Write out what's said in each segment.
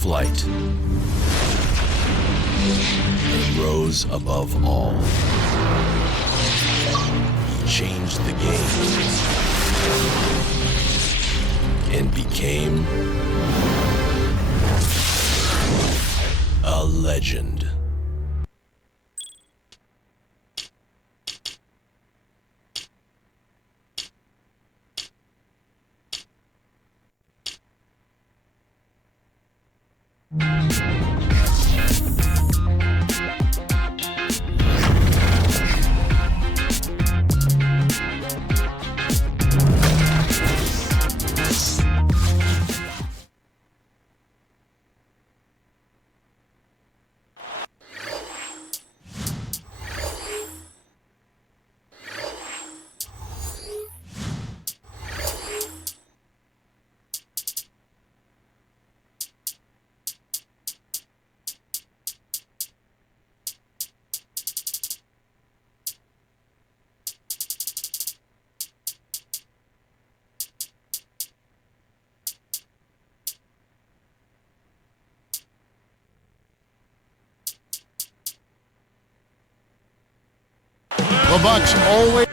flight and rose above all. He changed the game and became a legend. The Bucks always...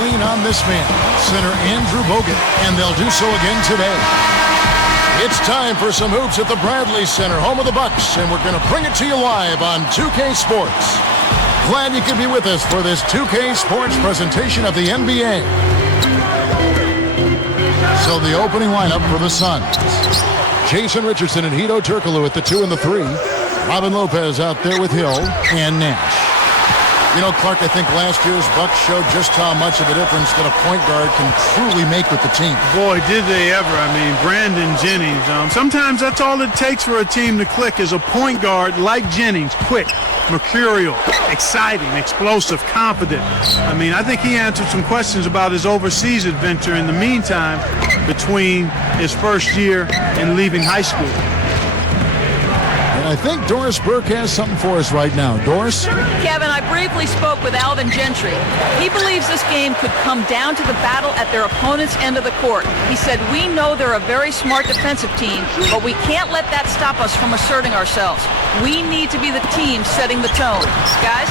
lean on this man, center Andrew Bogut, and they'll do so again today. It's time for some hoops at the Bradley Center, home of the Bucks, and we're going to bring it to you live on 2K Sports. Glad you could be with us for this 2K Sports presentation of the NBA. So the opening lineup for the Suns. Jason Richardson and Hedo Turkoglu at the 2 and the 3. Robin Lopez out there with Hill and Nash. You know, Clark, I think last year's Bucks showed just how much of a difference that a point guard can truly make with the team. Boy, did they ever. I mean, Brandon Jennings. Sometimes that's all it takes for a team to click is a point guard like Jennings, quick, mercurial, exciting, explosive, confident. I mean, I think he answered some questions about his overseas adventure in the meantime between his first year and leaving high school. I think Doris Burke has something for us right now. Doris? Kevin, I briefly spoke with Alvin Gentry. He believes this game could come down to the battle at their opponent's end of the court. He said, we know they're a very smart defensive team, but we can't let that stop us from asserting ourselves. We need to be the team setting the tone. Guys?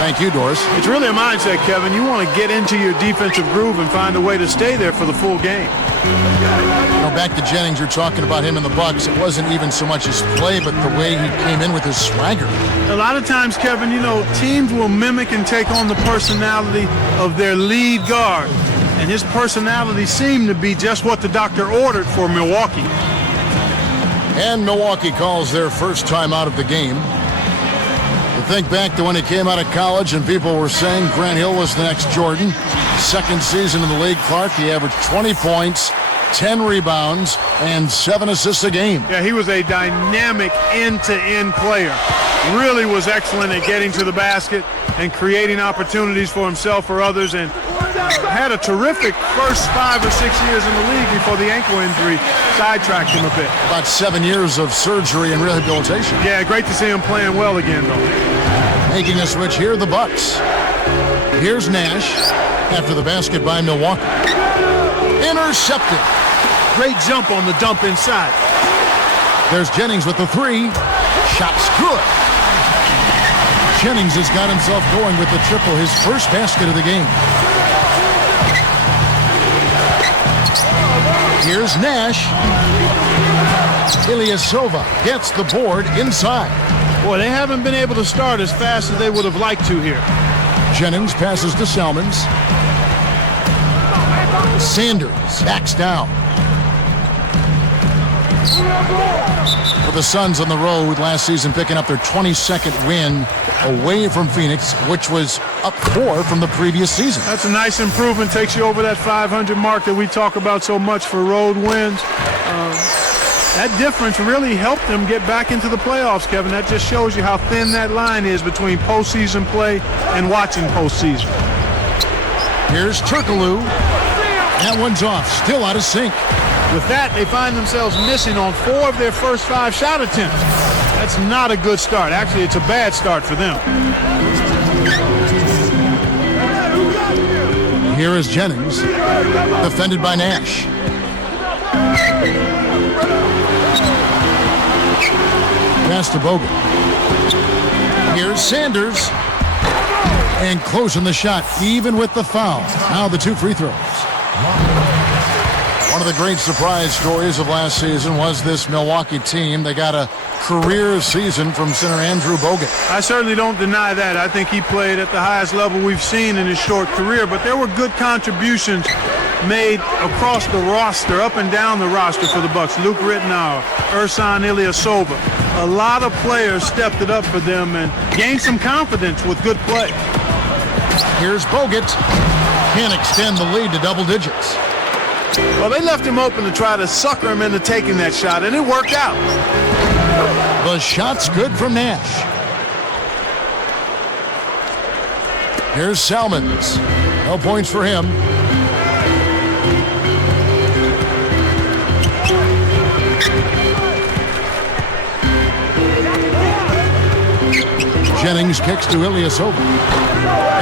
Thank you, Doris. It's really a mindset, Kevin. You want to get into your defensive groove and find a way to stay there for the full game. You know, back to Jennings, you're talking about him in the Bucks. It wasn't even so much his play, but the way he came in with his swagger. A lot of times, Kevin, you know, teams will mimic and take on the personality of their lead guard. And his personality seemed to be just what the doctor ordered for Milwaukee. And Milwaukee calls their first time out of the game. Think back to when he came out of college and people were saying Grant Hill was the next Jordan. Second season in the league, Clark, he averaged 20 points, 10 rebounds, and 7 assists a game. Yeah, he was a dynamic end-to-end player. Really was excellent at getting to the basket and creating opportunities for himself or others, and had a terrific first 5 or 6 years in the league before the ankle injury sidetracked him a bit. About 7 years of surgery and rehabilitation. Yeah, great to see him playing well again, though. Making a switch here, the Bucks. Here's Nash after the basket by Milwaukee. Intercepted. Great jump on the dump inside. There's Jennings with the 3. Shot's good. Jennings has got himself going with the triple, his first basket of the game. Here's Nash. Ilyasova gets the board inside. Boy, they haven't been able to start as fast as they would have liked to here. Jennings passes to Salmons. Sanders backs down. For the Suns on the road last season, picking up their 22nd win away from Phoenix, which was up 4 from the previous season. That's a nice improvement. Takes you over that 500 mark that we talk about so much for road wins. That difference really helped them get back into the playoffs, Kevin. That just shows you how thin that line is between postseason play and watching postseason. Here's Turkoglu. That one's off. Still out of sync. With that, they find themselves missing on 4 of their first 5 shot attempts. That's not a good start. Actually, it's a bad start for them. Here is Jennings, defended by Nash. Pass to Bogut. Here's Sanders. And closing the shot, even with the foul. Now the 2 free throws. One of the great surprise stories of last season was this Milwaukee team. They got a career season from center Andrew Bogut. I certainly don't deny that. I think he played at the highest level we've seen in his short career, but there were good contributions made across the roster, up and down the roster for the Bucks. Luke Rittenauer, Ersan Ilyasova. A lot of players stepped it up for them and gained some confidence with good play. Here's Bogut. Can't extend the lead to double digits. Well, they left him open to try to sucker him into taking that shot, and it worked out. The shot's good from Nash. Here's Salmons. No points for him. Jennings kicks to Ilyasova.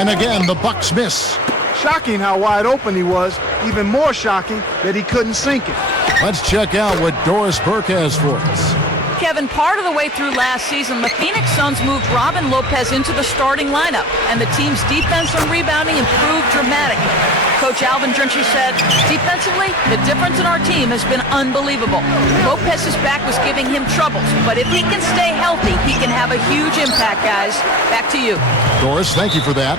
And again, the Bucks miss. Shocking how wide open he was. Even more shocking that he couldn't sink it. Let's check out what Doris Burke has for us. Kevin, part of the way through last season, the Phoenix Suns moved Robin Lopez into the starting lineup, and the team's defense and rebounding improved dramatically. Coach Alvin Gentry said, defensively, the difference in our team has been unbelievable. Lopez's back was giving him troubles, but if he can stay healthy, he can have a huge impact, guys. Back to you. Doris, thank you for that.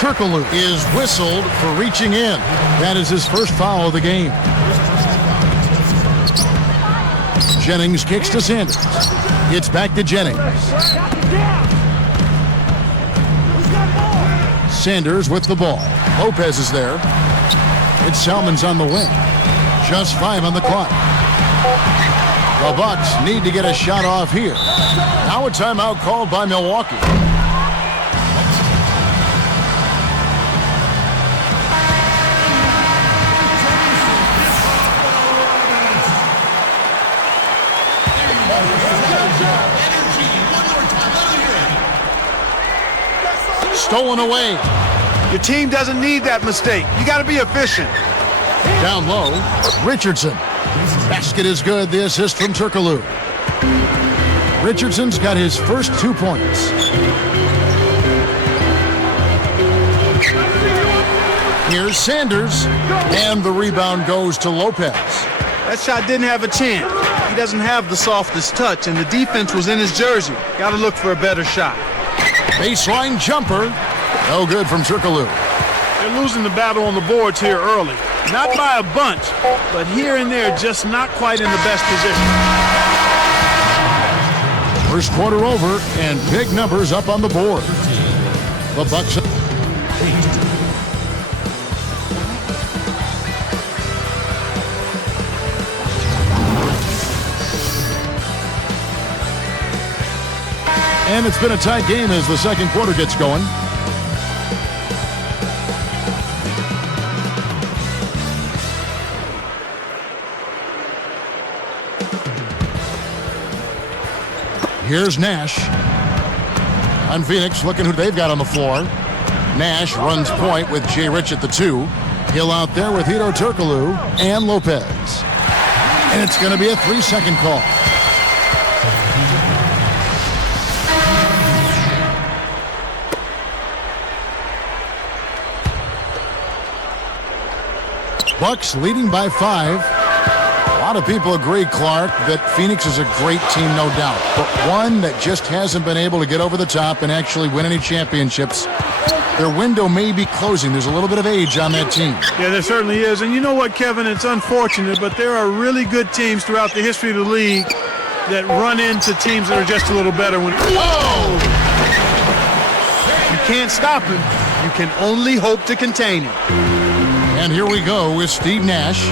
Turkoglu is whistled for reaching in. That is his first foul of the game. Jennings kicks to Sanders. It's back to Jennings. Sanders with the ball. Lopez is there. It's Salmons on the wing. Just 5 on the clock. The Bucks need to get a shot off here. Now a timeout called by Milwaukee. Stolen away. Your team doesn't need that mistake. You got to be efficient. Down low, Richardson. Basket is good. The assist from Turkoglu. Richardson's got his first 2 points. Here's Sanders, and the rebound goes to Lopez. That shot didn't have a chance. He doesn't have the softest touch, and the defense was in his jersey. Got to look for a better shot. Baseline jumper. No good from Turkoglu. They're losing the battle on the boards here early. Not by a bunch, but here and there, just not quite in the best position. First quarter over, and big numbers up on the board. The Bucks. And it's been a tight game as the second quarter gets going. Here's Nash. On Phoenix, looking who they've got on the floor. Nash runs point with Jay Rich at the 2. Hill out there with Hedo Turkoglu and Lopez. And it's going to be a 3-second call. Bucks leading by 5. A lot of people agree, Clark, that Phoenix is a great team, no doubt, but one that just hasn't been able to get over the top and actually win any championships. Their window may be closing. There's a little bit of age on that team. Yeah, there certainly is. And you know what, Kevin? It's unfortunate, but there are really good teams throughout the history of the league that run into teams that are just a little better. When you can't stop him. You can only hope to contain him. And here we go with Steve Nash.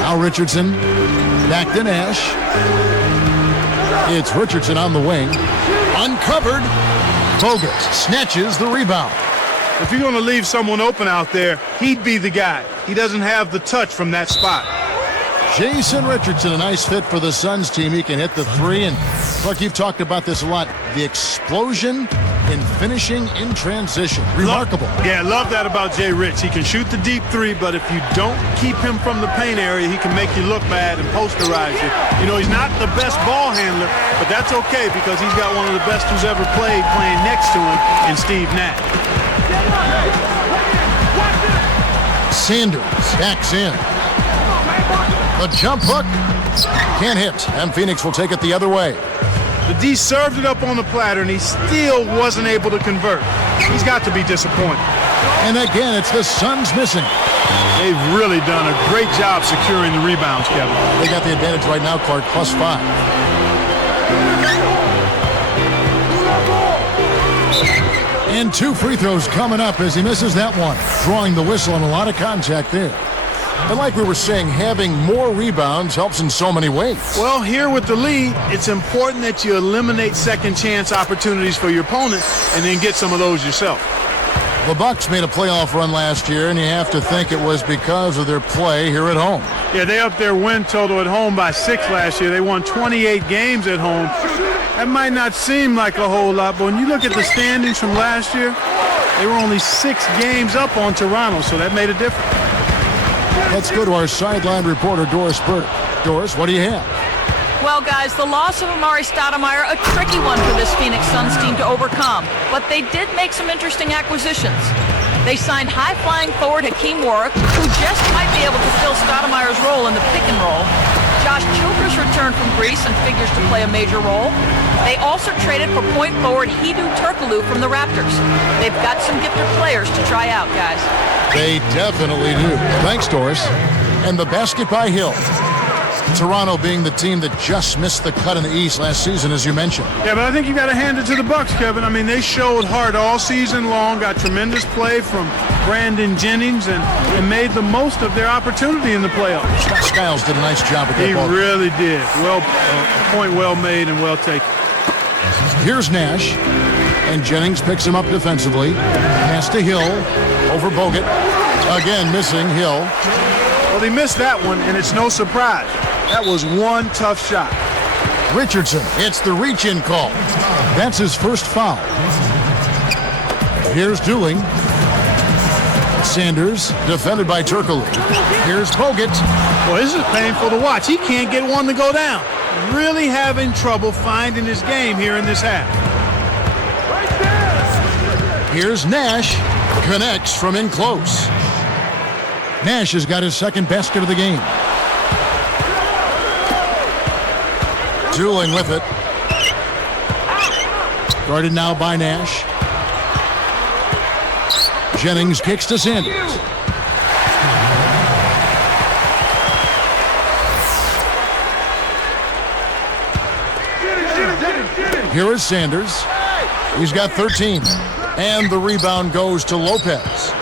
Now Richardson. Back to Nash. It's Richardson on the wing. Uncovered. Bogut snatches the rebound. If you're going to leave someone open out there, he'd be the guy. He doesn't have the touch from that spot. Jason Richardson, a nice fit for the Suns team. He can hit the three, and look, you've talked about this a lot. The explosion in finishing in transition. Remarkable. Love that about Jay Rich. He can shoot the deep three, but if you don't keep him from the paint area, he can make you look bad and posterize you. You know, he's not the best ball handler, but that's okay because he's got one of the best who's ever played playing next to him in Steve Nash. Sanders backs in. The jump hook can't hit, and Phoenix will take it the other way. The D served it up on the platter, and he still wasn't able to convert. He's got to be disappointed. And again, it's the Suns missing. They've really done a great job securing the rebounds, Kevin. They got the advantage right now, Clark, +5. And 2 free throws coming up as he misses that one. Drawing the whistle and a lot of contact there. But like we were saying, having more rebounds helps in so many ways. Well, here with the lead, it's important that you eliminate second chance opportunities for your opponent and then get some of those yourself. The Bucks made a playoff run last year, and you have to think it was because of their play here at home. Yeah, they upped their win total at home by 6 last year. They won 28 games at home. That might not seem like a whole lot, but when you look at the standings from last year, they were only 6 games up on Toronto, so that made a difference. Let's go to our sideline reporter, Doris Burke. Doris, what do you have? Well, guys, the loss of Amari Stoudemire, a tricky one for this Phoenix Suns team to overcome. But they did make some interesting acquisitions. They signed high-flying forward Hakeem Warwick, who just might be able to fill Stoudemire's role in the pick and roll. Josh Childress returned from Greece and figures to play a major role. They also traded for point forward Heeldaffy from the Raptors. They've got some gifted players to try out, guys. They definitely do. Thanks, Doris. And the basket by Hill. Toronto being the team that just missed the cut in the East last season, as you mentioned. Yeah, but I think you got to hand it to the Bucks, Kevin. I mean, they showed heart all season long, got tremendous play from Brandon Jennings, and made the most of their opportunity in the playoffs. Scott Skiles did a nice job with that ball. He really did. Point well made and well taken. Here's Nash, and Jennings picks him up defensively. Pass to Hill over Bogut. Again, missing Hill. Well, he missed that one, and it's no surprise. That was one tough shot. Richardson, it's the reach-in call. That's his first foul. Here's Dooling. Sanders, defended by Turkoglu. Here's Bogut. Well, this is painful to watch. He can't get one to go down. Really having trouble finding his game here in this half. Here's Nash. Connects from in close. Nash has got his second basket of the game. Dooling with it. Guarded now by Nash. Jennings kicks to Sanders. Here is Sanders. He's got 13. And the rebound goes to Lopez.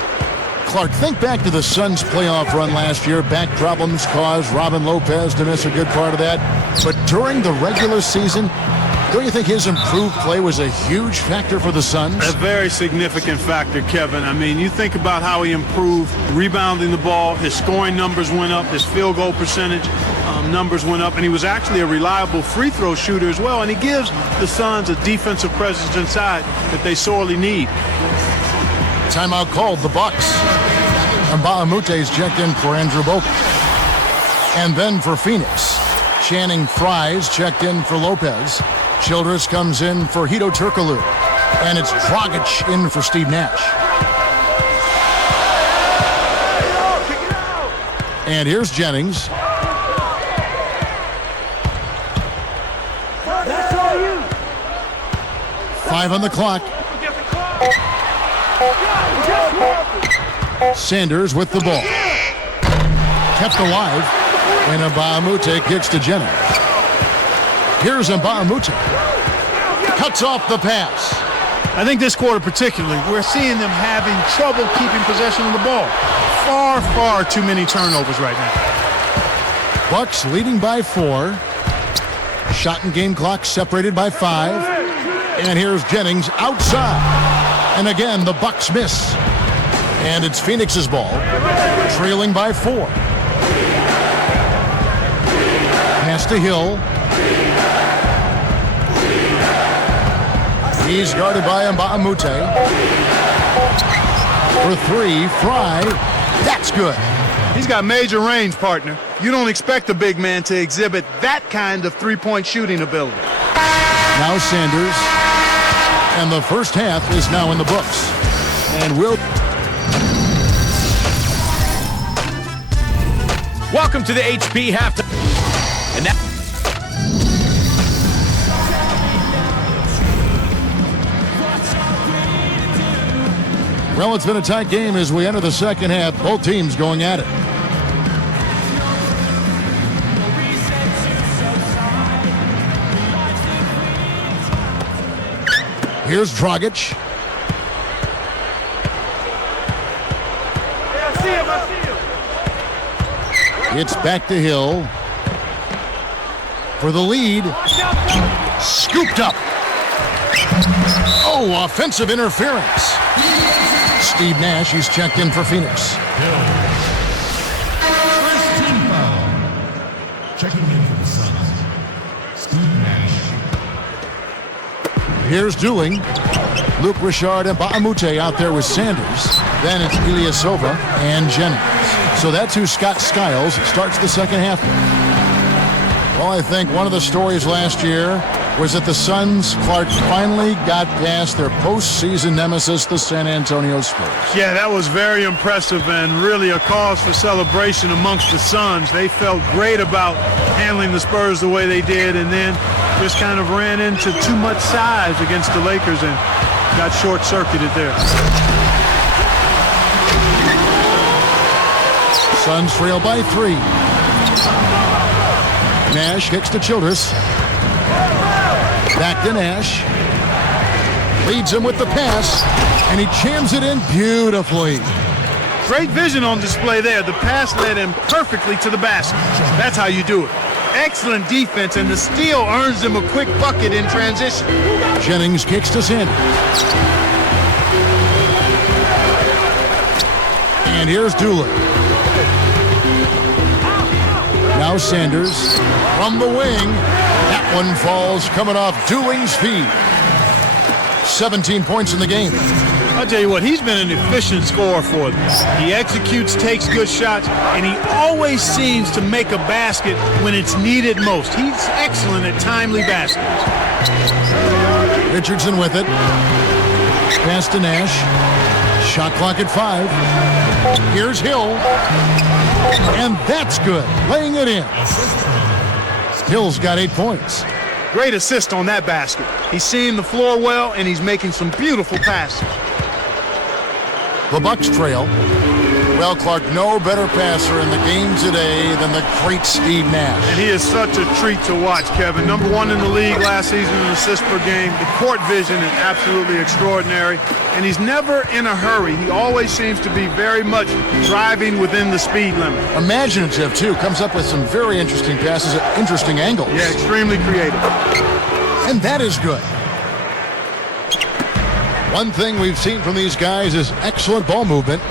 Clark, think back to the Suns' playoff run last year. Back problems caused Robin Lopez to miss a good part of that. But during the regular season, don't you think his improved play was a huge factor for the Suns? A very significant factor, Kevin. I mean, you think about how he improved rebounding the ball. His scoring numbers went up. His field goal percentage numbers went up. And he was actually a reliable free throw shooter as well. And he gives the Suns a defensive presence inside that they sorely need. Timeout called, the Bucks. And Mbaamute's checked in for Andrew Bogut. And then for Phoenix, Channing Frye's checked in for Lopez. Childress comes in for Hedo Turkoglu. And it's Dragic in for Steve Nash. And here's Jennings. Five on the clock. Sanders with the ball. Kept alive. And Mbaamute kicks to Jennings. Here's Mbaamute. Cuts off the pass. I think this quarter particularly, we're seeing them having trouble keeping possession of the ball. Far, far too many turnovers right now. Bucks leading by 4. Shot and game clock separated by 5. And here's Jennings outside. And again, the Bucks miss. And it's Phoenix's ball, trailing by 4. Pass to Hill. He's guarded by Mbamute. For three, Fry. That's good. He's got major range, partner. You don't expect a big man to exhibit that kind of three-point shooting ability. Now Sanders. And the first half is now in the books. And will. Welcome to the HP halftime. And now. Well, it's been a tight game as we enter the second half. Both teams going at it. Here's Dragic. It's back to Hill. For the lead. Scooped up. Oh, offensive interference. Steve Nash, he's checked in for Phoenix. First team foul. Checking in for the Suns. Steve Nash. Here's Dooling. Luke Richard and Mbamute out there with Sanders. Then it's Ilyasova and Jennings. So that's who Scott Skiles starts the second half with. Well, I think one of the stories last year was that the Suns, Clark, finally got past their postseason nemesis, the San Antonio Spurs. Yeah, that was very impressive and really a cause for celebration amongst the Suns. They felt great about handling the Spurs the way they did and then just kind of ran into too much size against the Lakers and got short-circuited there. Suns trail by 3. Nash kicks to Childress. Back to Nash. Leads him with the pass, and he jams it in beautifully. Great vision on display there. The pass led him perfectly to the basket. That's how you do it. Excellent defense, and the steal earns him a quick bucket in transition. Jennings kicks to Sanders. And here's Doolin. Now Sanders from the wing. That one falls coming off Dooling's feet. 17 points in the game. I'll tell you what, he's been an efficient scorer for them. He executes, takes good shots, and he always seems to make a basket when it's needed most. He's excellent at timely baskets. Richardson with it. Pass to Nash. Shot clock at 5. Here's Hill. And that's good. Laying it in. Hill's got 8 points. Great assist on that basket. He's seeing the floor well, and he's making some beautiful passes. The Bucks trail. Well, Clark, no better passer in the game today than the great Steve Nash. And he is such a treat to watch, Kevin. Number 1 in the league last season in assists per game. The court vision is absolutely extraordinary. And he's never in a hurry. He always seems to be very much driving within the speed limit. Imaginative, too. Comes up with some very interesting passes at interesting angles. Yeah, extremely creative. And that is good. One thing we've seen from these guys is excellent ball movement.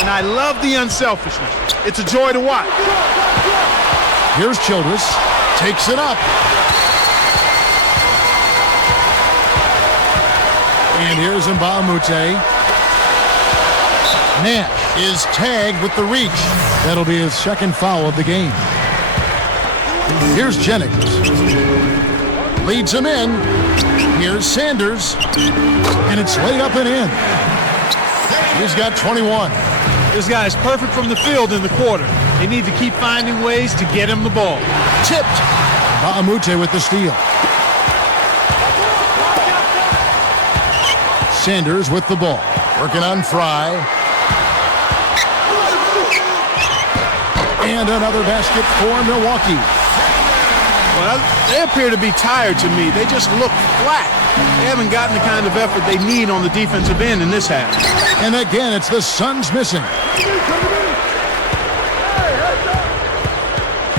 And I love the unselfishness. It's a joy to watch. Here's Childress. Takes it up. And here's Mbamute. Nash is tagged with the reach. That'll be his second foul of the game. Here's Jennings. Leads him in. Here's Sanders. And it's laid up and in. He's got 21. This guy is perfect from the field in the quarter. They need to keep finding ways to get him the ball. Tipped. Mbamute with the steal. Sanders with the ball. Working on Fry. And another basket for Milwaukee. Well, they appear to be tired to me. They just look flat. They haven't gotten the kind of effort they need on the defensive end in this half. And again, it's the Suns missing.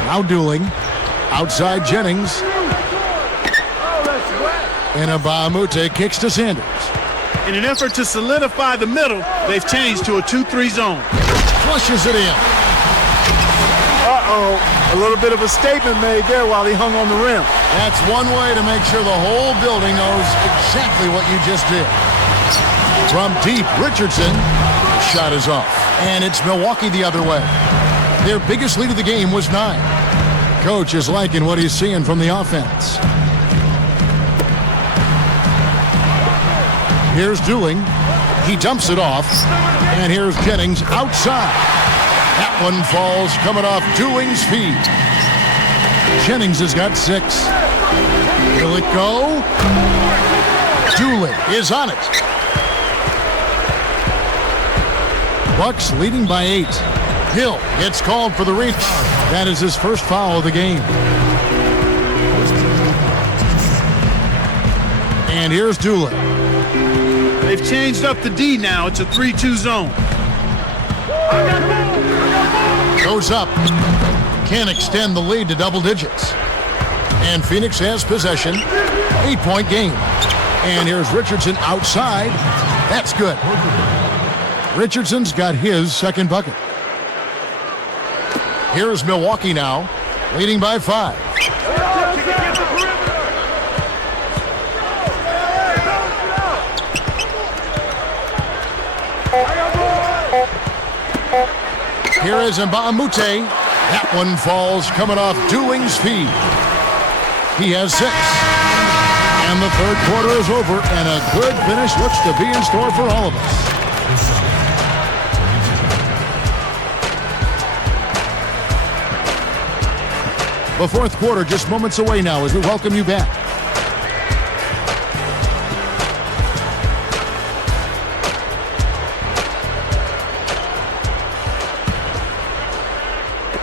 Now Dooling. Outside Jennings. And Mbamute kicks to Sanders. In an effort to solidify the middle, they've changed to a 2-3 zone. Flushes it in. Uh-oh. A little bit of a statement made there while he hung on the rim. That's one way to make sure the whole building knows exactly what you just did. From deep, Richardson, the shot is off. And it's Milwaukee the other way. Their biggest lead of the game was 9. Coach is liking what he's seeing from the offense. Here's Dooling. He dumps it off. And here's Jennings outside. That one falls coming off Dooling's feet. Jennings has got 6. Will it go? Dooling is on it. Bucks leading by 8. Hill gets called for the reach. That is his first foul of the game. And here's Dooling. They've changed up the D now. It's a 3-2 zone. Goes up. Can't extend the lead to double digits. And Phoenix has possession. 8-point game. And here's Richardson outside. That's good. Richardson's got his second bucket. Here's Milwaukee now, leading by 5. Here is Mbamute. That one falls coming off Dooling's feet. He has 6. And the third quarter is over, and a good finish looks to be in store for all of us. The fourth quarter just moments away now as we welcome you back.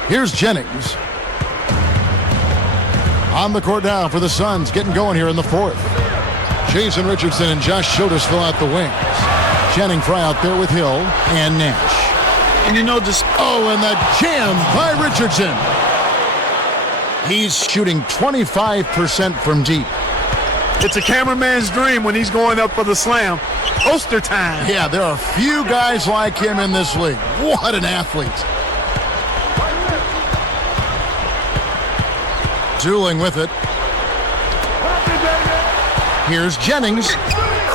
Here's Jennings. On the court now for the Suns, getting going here in the fourth. Jason Richardson and Josh Joedirt fill out the wings. Channing Frye out there with Hill and Nash. And you know, just and the jam by Richardson. He's shooting 25% from deep. it's a cameraman's dream when he's going up for the slam. Poster time. Yeah, there are few guys like him in this league. What an athlete. Dooling with it. Here's Jennings.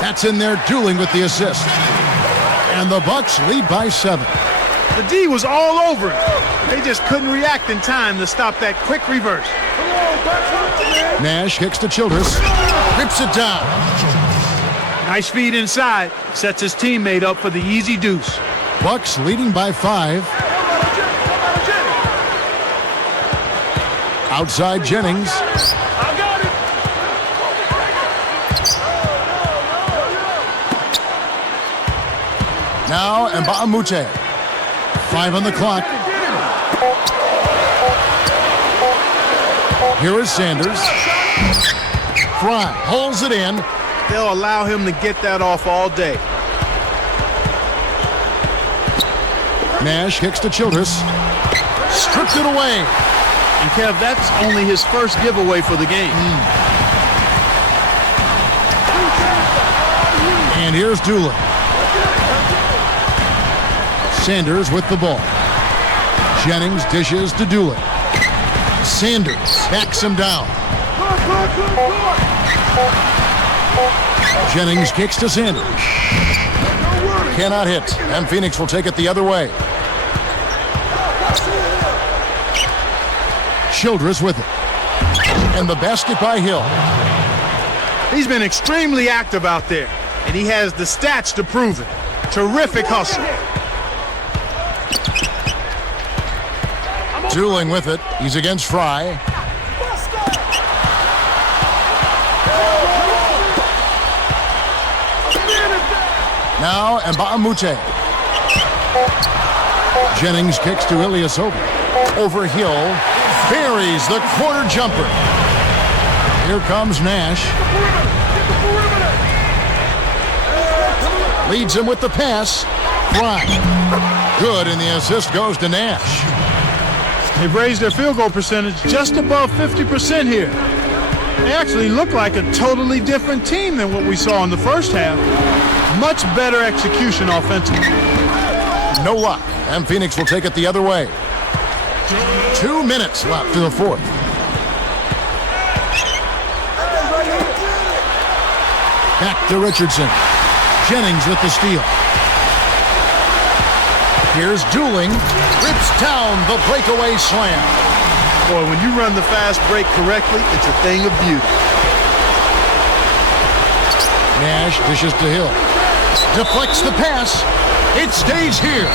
That's in there. Dooling with the assist. And the Bucks lead by 7. The D was all over it. They just couldn't react in time to stop that quick reverse. Nash kicks to Childress. Rips it down. Nice feed inside. Sets his teammate up for the easy deuce. Bucks leading by 5. Outside Jennings. Now Mbamute. 5 on the clock. Here is Sanders. Frye holds it in. They'll allow him to get that off all day. Nash kicks to Childress. Stripped it away. And Kev, that's only his first giveaway for the game. And here's Dooling. Sanders with the ball. Jennings dishes to Dooling. Sanders backs him down. Jennings kicks to Sanders. Cannot hit, and Phoenix will take it the other way. Childress with it. And the basket by Hill. He's been extremely active out there, and he has the stats to prove it. Terrific hustle. Dooling with it. He's against Frye. Now Mbamute. Jennings kicks to Ilyasova. Over Hill. Buries the corner jumper. Here comes Nash. Leads him with the pass. Frye. Good, and the assist goes to Nash. They've raised their field goal percentage just above 50% here. They actually look like a totally different team than what we saw in the first half. Much better execution offensively. No luck, and Phoenix will take it the other way. 2 minutes left in the fourth. Back to Richardson. Jennings with the steal. Here's Dooling. Rips down the breakaway slam. Boy, when you run the fast break correctly, it's a thing of beauty. Nash dishes to Hill. Deflects the pass. It stays here.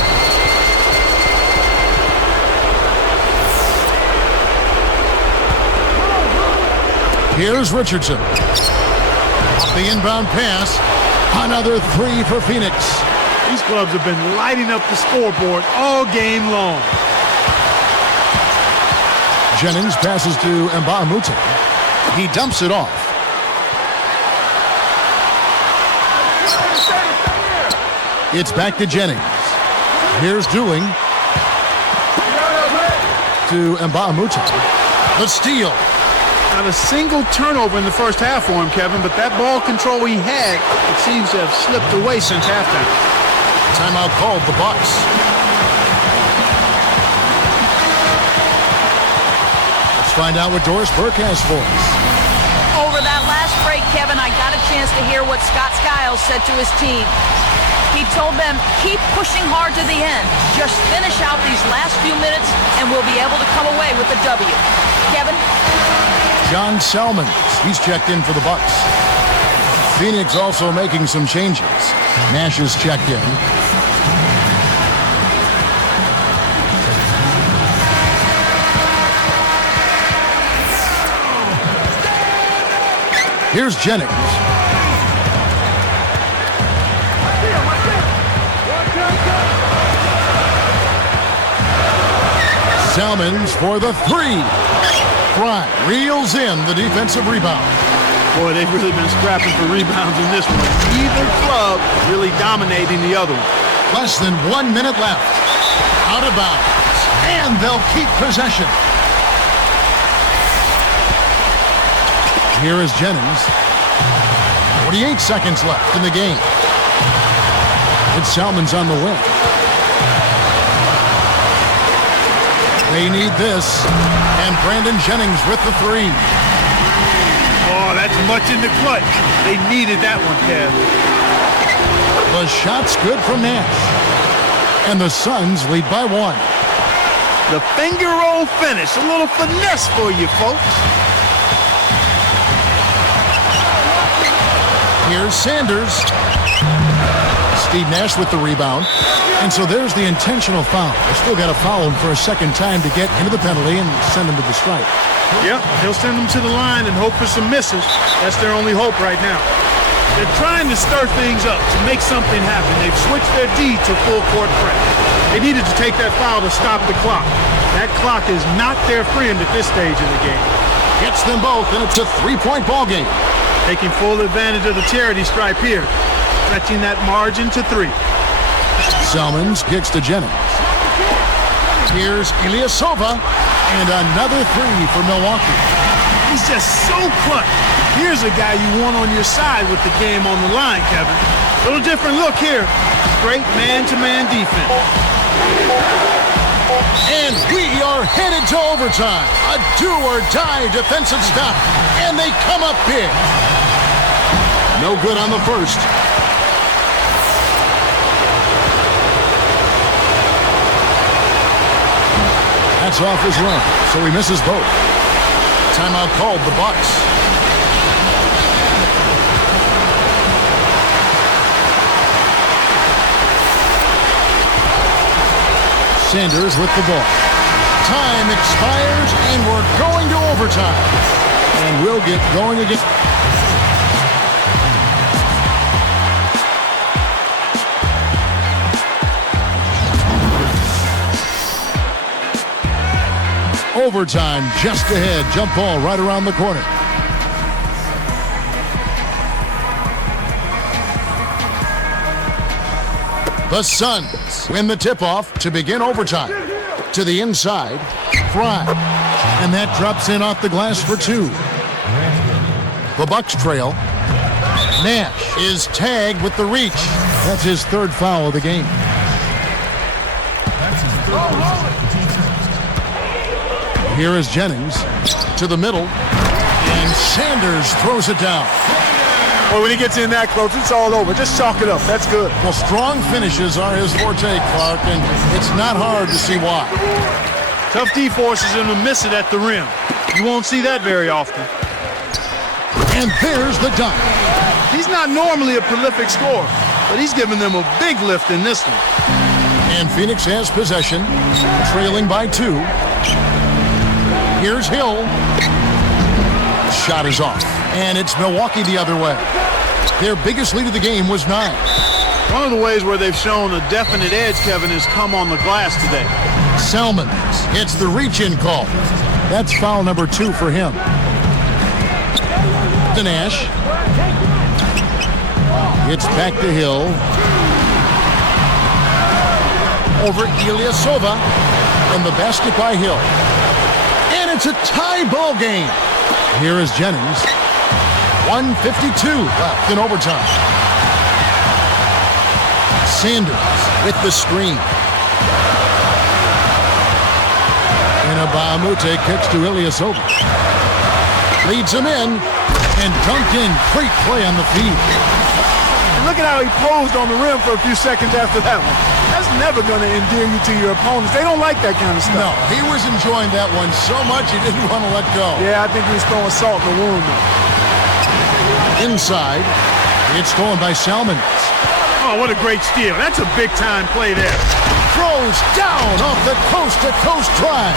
Here's Richardson. The inbound pass. Another three for Phoenix. These clubs have been lighting up the scoreboard all game long. Jennings passes to Mbamute. He dumps it off. It's back to Jennings. Here's Dooling. To Mbamute. The steal. Not a single turnover in the first half for him, Kevin, but that ball control he had, it seems to have slipped away since halftime. Timeout called the Bucks. Let's find out what Doris Burke has for us. Over that last break, Kevin, I got a chance to hear what Scott Skiles said to his team. He told them, keep pushing hard to the end. Just finish out these last few minutes, and we'll be able to come away with a W. Kevin? John Salmons, he's checked in for the Bucks. Phoenix also making some changes. Nash is checked in. Here's Jennings. Salmons for the three. Fry reels in the defensive rebound. Boy, they've really been scrapping for rebounds in this one. Either club really dominating the other one. Less than 1 minute left. Out of bounds. And they'll keep possession. Here is Jennings. 48 seconds left in the game. It's Salmons on the wing. They need this. And Brandon Jennings with the three. Oh, that's much in the clutch. They needed that one, Kev. The shot's good from Nash. And the Suns lead by 1. The finger roll finish. A little finesse for you, folks. Here's Sanders. Steve Nash with the rebound. And so there's the intentional foul. They still got to foul him for a second time to get into the penalty and send him to the strike. Yep, he'll send them to the line and hope for some misses. That's their only hope right now. They're trying to stir things up, to make something happen. They've switched their D to full court press. They needed to take that foul to stop the clock. That clock is not their friend at this stage in the game. Gets them both, and it's a three-point ball game. Taking full advantage of the charity stripe here, stretching that margin to 3. Salmons kicks to Jennings. Here's Ilyasova, and another three for Milwaukee. He's just so clutch. Here's a guy you want on your side with the game on the line, Kevin. Little different look here. Great man-to-man defense. And we are headed to overtime. A do-or-die defensive stop, and they come up big. No good on the first. That's off his run, so he misses both. Timeout called the Bucks. Sanders with the ball. Time expires, and we're going to overtime. And we'll get going again. Overtime just ahead. Jump ball right around the corner. The Suns win the tip-off to begin overtime. To the inside, Fry. And that drops in off the glass for 2. The Bucks trail. Nash is tagged with the reach. That's his third foul of the game. That's his third. Here is Jennings to the middle, and Sanders throws it down. Well, when he gets in that close, it's all over. Just chalk it up. That's good. Well, strong finishes are his forte, Clark, and it's not hard to see why. Tough D forces him to miss it at the rim. You won't see that very often. And there's the dunk. He's not normally a prolific scorer, but he's given them a big lift in this one. And Phoenix has possession, trailing by 2. Here's Hill. Shot is off, and it's Milwaukee the other way. Their biggest lead of the game was 9. One of the ways where they've shown a definite edge, Kevin, has come on the glass today. Salmon hits the reach-in call. That's foul number 2 for him. To Nash. It's back to Hill. Over Ilyasova, and the basket by Hill. And it's a tie ball game. Here is Jennings. 1:52 left in overtime. Sanders with the screen. And Abamute kicks to Ilyasova. Leads him in, and dunked in. Great play on the feed. And look at how he posed on the rim for a few seconds after that one. That's never going to endear you to your opponents. They don't like that kind of stuff. No, he was enjoying that one so much he didn't want to let go. Yeah, I think he was throwing salt in the wound, though. Inside, it's stolen by Salmon. Oh, what a great steal. That's a big-time play there. Throws down off the coast-to-coast drive.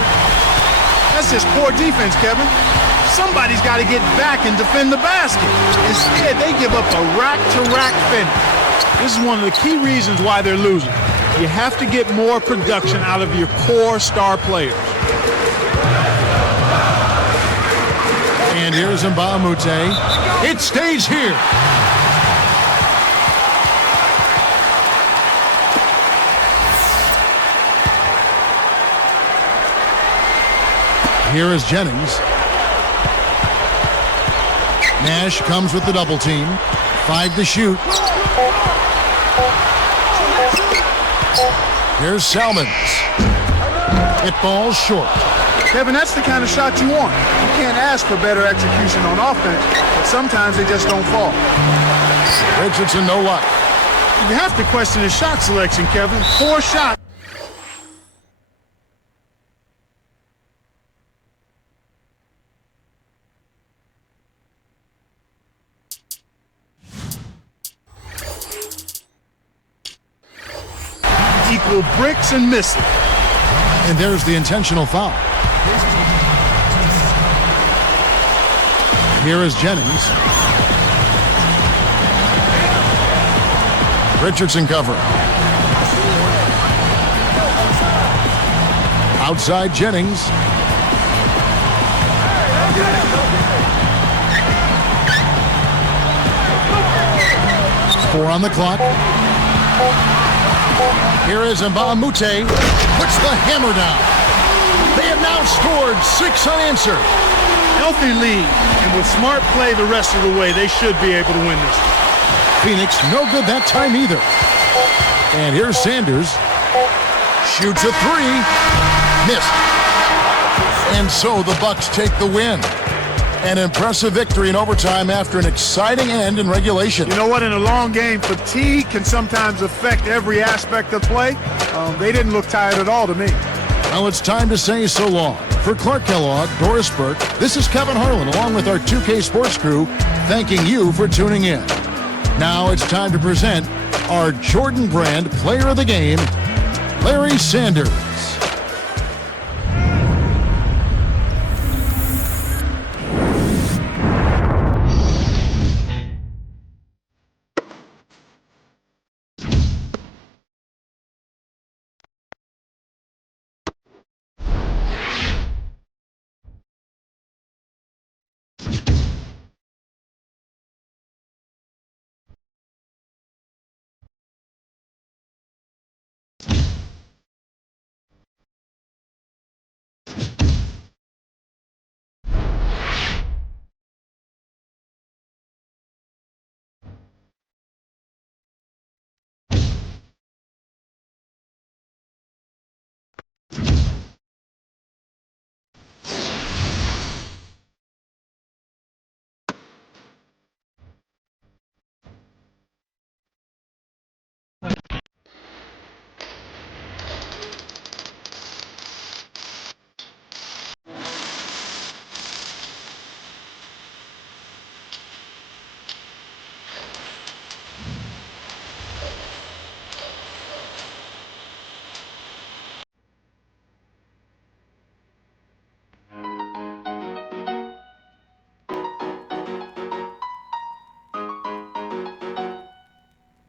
That's just poor defense, Kevin. Somebody's got to get back and defend the basket. Instead, they give up a rack-to-rack finish. This is one of the key reasons why they're losing. You have to get more production out of your core star players. And here's Mbamute. It stays here. Here is Jennings. Nash comes with the double team. 5 to shoot. Here's Salmons. It falls short. Kevin, that's the kind of shot you want. You can't ask for better execution on offense, but sometimes they just don't fall. Richardson, no luck. You have to question his shot selection, Kevin. 4 shots. Equal bricks and missing. And there's the intentional foul. Here is Jennings. Richardson cover. Outside Jennings. Four on the clock. Here is Mbamute. Puts the hammer down. They have now scored 6 unanswered. Healthy lead, and with smart play the rest of the way, they should be able to win this. Phoenix, no good that time either. And here's Sanders. Shoots a 3. Missed. And so the Bucks take the win. An impressive victory in overtime after an exciting end in regulation. You know what? In a long game, fatigue can sometimes affect every aspect of play. They didn't look tired at all to me. Well, it's time to say so long. For Clark Kellogg, Doris Burke, this is Kevin Harlan along with our 2K Sports crew, thanking you for tuning in. Now it's time to present our Jordan Brand Player of the Game, Larry Sanders.